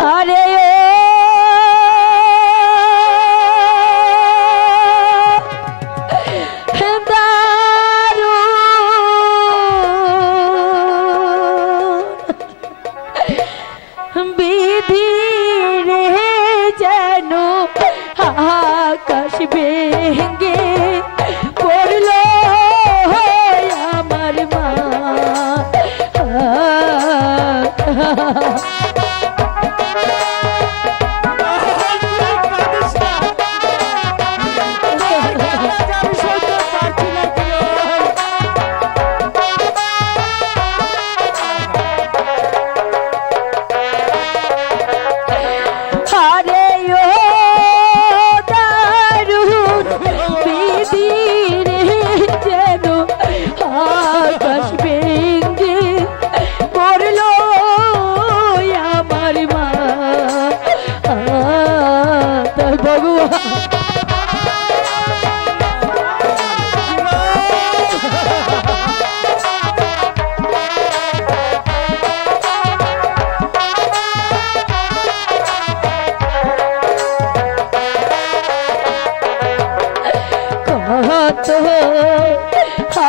আরে বিধি রে যেন আকাশ ভেঙে পড়লো আমার মা।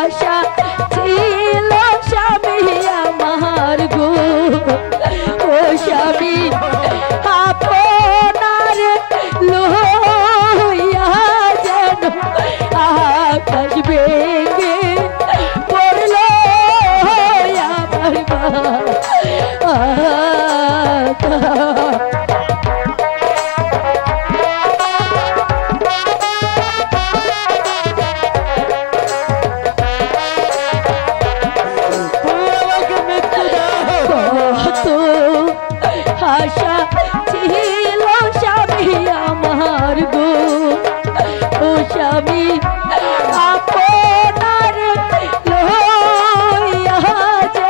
আশা ছিল স্বামী আমার গো, ও স্বামী আপনার লইয়া যেন আকাশ ভেঙে পড়লো আমার মা। আশা ছিল স্বামী আমার গো, ও স্বামী আপনার লইয়া যে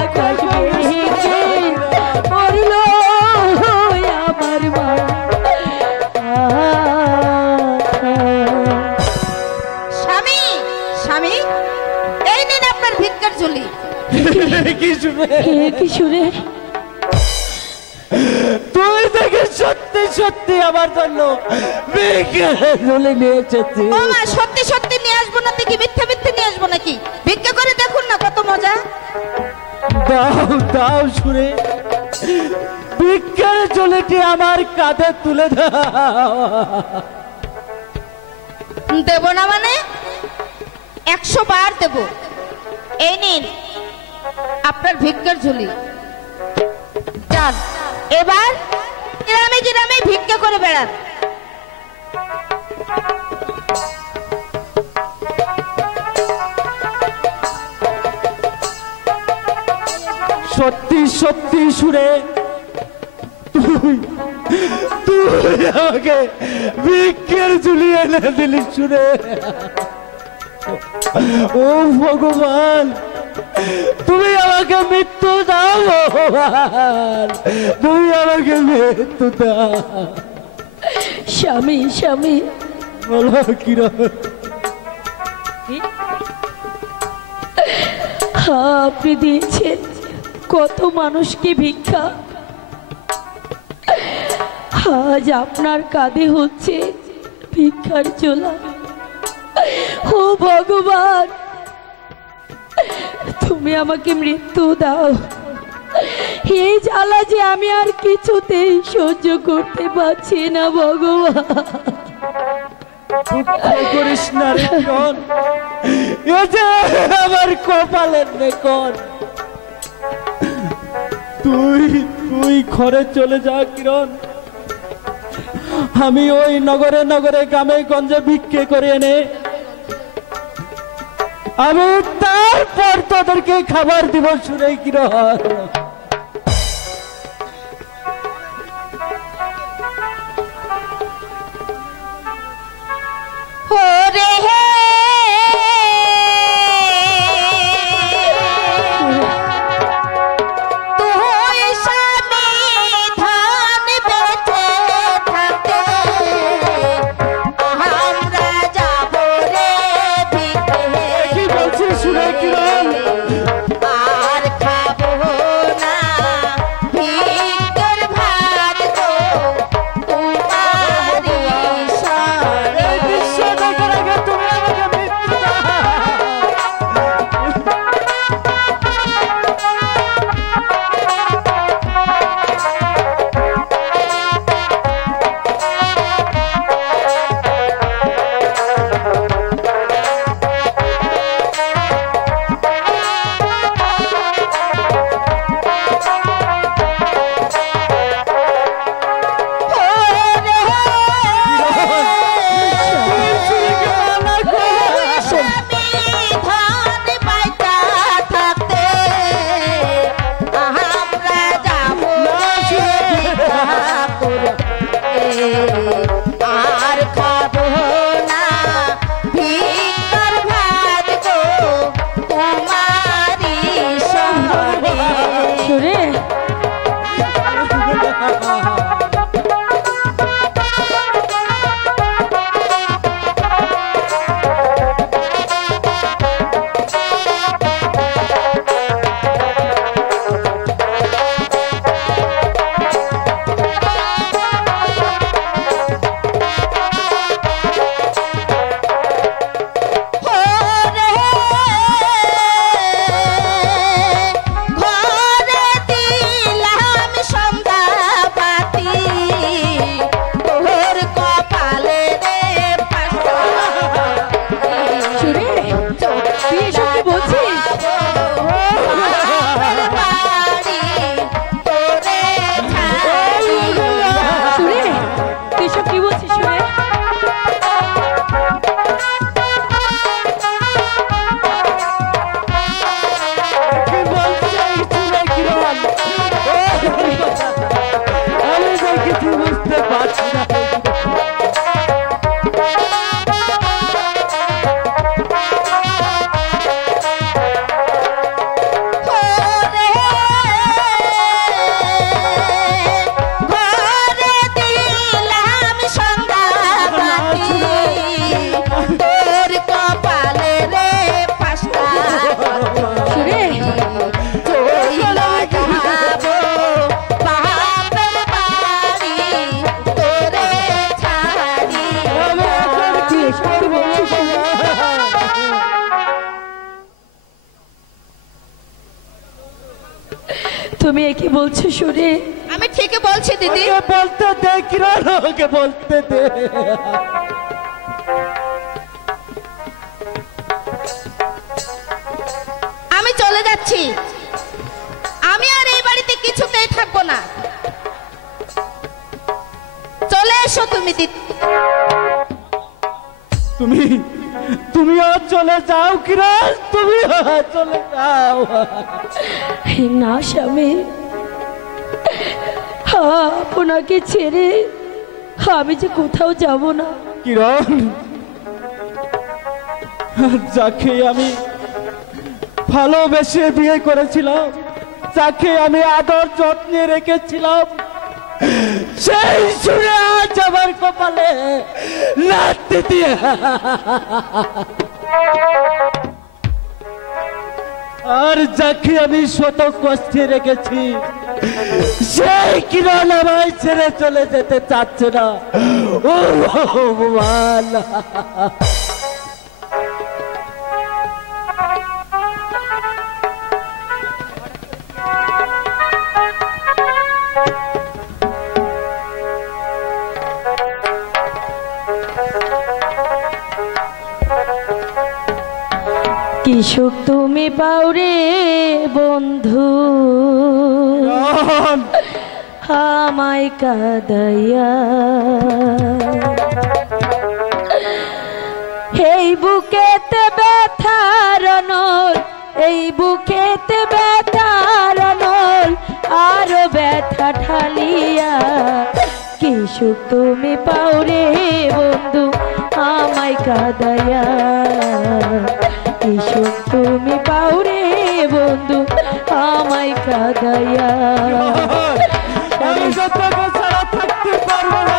আকাশ ভেঙে পড়লো আমার মা। স্বামী স্বামী এই নিন আপনার ভিক্ষার ঝুলি। কি শুনে তুই দেখে সত্যি সত্যি আমার জন্য নিয়ে এসেছি। ও মা, সত্যি সত্যি নিয়ে আসবো না কি মিথ্যে মিথ্যে নিয়ে আসবো নাকি? ভিক্ষা করে দেখুন না কত মজা। দাও দাও শুনে ভিক্ষার ঝুলিটি আমার কাঁধে তুলে দাও। দেব না মানে 100 বার দেব। এই নিন আপনার ভিক্ষার ঝুলি। যান এবার গ্রামে গ্রামে ভিক্ষা করে বেড়ান। সত্যি সত্যি শুনে তুই আমাকে ভিক্ষার ঝুলি এনে দিলি শুনে। ও ভগবান, তুমি আমাকে মৃত্যু দাও ভগবান, তুমি আমাকে মৃত্যু দাও। স্বামী স্বামী বলো কিরকম? আপনি দিয়েছেন কত মানুষকে ভিক্ষা, আজ আপনার কাঁধে হচ্ছে ভিক্ষার ঝোলা। ও ভগবান, তুমি আমাকে মৃত্যু দাও। এই জ্বালা যে আমি আর কিছুতেই সহ্য করতে পারছি না ভগবান। করিস না রে কোন, এ যে আমার কপালের রেকর্ড। তুই তুই ঘরে চলে যা কিরণ, আমি ওই নগরে নগরে গ্রামে গঞ্জে ভিক্ষে করে এনে আমি তারপর তোদেরকে খাবার দিব শুনে কিরণ। আর খাবো আমি তো কিছু বুঝতে পারছি না। তুমি কি বলছো শুনে? আমি ঠিকই বলছি দিদি। বলতে দে কিরণ, ওকে বলতে দে। আমি চলে যাচ্ছি, আমি আর এই বাড়িতে কিছুতেই থাকবো না। চলে এসো তুমি দিদি। তুমি তুমিও চলে যাও কিরণ, তুমিও চলে যাও। না স্বামী, আপনাকে ছেড়ে আমি যে কোথাও যাব না। কিরণ, যাকে আমি ভালোবেসে বিয়ে করেছিলাম, যাকে আমি আদর যত্নে রেখেছিলাম, সেই শুনে আজ আমার কপালে লাথি দিয়ে আর যাকে আমি শত কষ্টে রেখেছি, সেই কিরণ আমায় ছেড়ে চলে যেতে চাচ্ছে না। ও ভগবান, কি সুখ তুমি পাও রে বন্ধু, আমায় কাঁদাইয়া। এই বুকেতে ব্যথার নল, এই বুকেতে ব্যথার নল, আরো ব্যথা ঢালিয়া। কি সুখ তুমি পাও রে বন্ধু, আমায় কাঁদাইয়া। কি সুখ তুমি পাও রে বন্ধু, আমায় কাঁদাইয়া। আমি যতক্ষণ ছাড়া থাকতে পারবো না।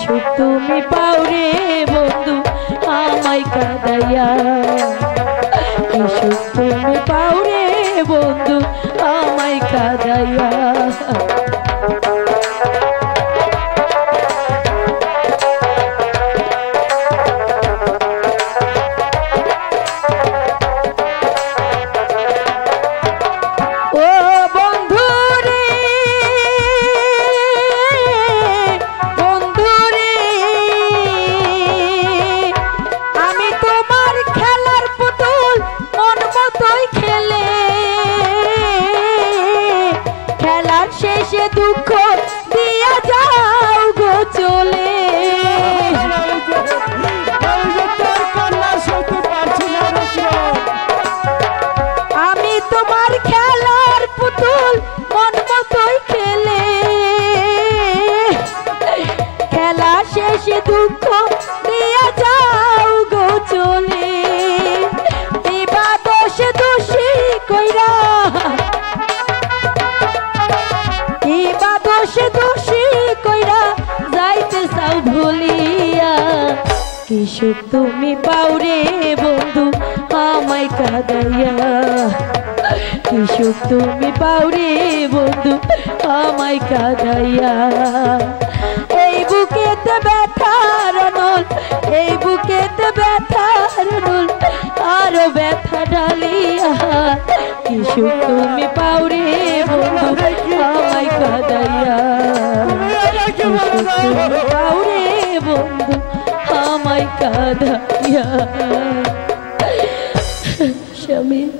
সুখ তুমি পাও রে বন্ধু আমায় কাঁদাইয়া, কি সুখ তুমি পাও রে বন্ধু আমায় কাঁদাইয়া। দুঃখ দিয়া যাও গো চলে, আমি তোমার খেলার পুতুল দুঃখ দিয়া যাও গো চলে এবা দোষে দোষী কইরা এবা দোষে দোষী কইরা যাইতে চাও ভুলিয়া কি সুখ তুমি পাওরে বন্ধু আমায় কাঁদাইয়া কি সুখ তুমি পাওরে বন্ধু আমায় কাঁদাইয়া এই বুকেতে ব্যথার নল এই বুকেতে ব্যথার নল আরো ব্যথা ঢালিয়া কি সুখ তুমি পাওরে বন্ধু আমায় কাঁদাইয়া কি সুখ তুমি পাওরে বন্ধু আমায় কাঁদাইয়া স্বামী।